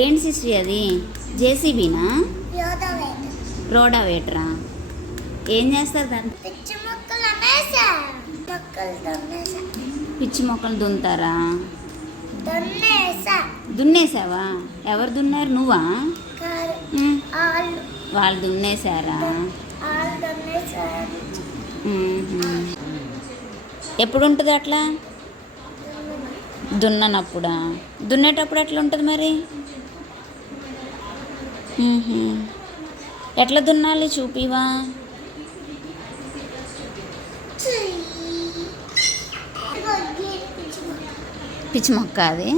ఏంటి సిస్టర్ అది? జేసీబీనా? రోడావేటరా? ఏం చేస్తారు దాన్ని? పిచ్చి మొక్కలు దున్నుతారా? దున్నేసావా? ఎవరు దున్నారు? నువ్వా? వాళ్ళు దున్నేసారా? ఎప్పుడు ఉంటుంది అట్లా? దున్ననప్పుడా? దున్నేటప్పుడు ఎట్లా ఉంటుంది మరి? ఎట్లా దున్నాలి చూపివా? పిచ్చి మొక్క అది.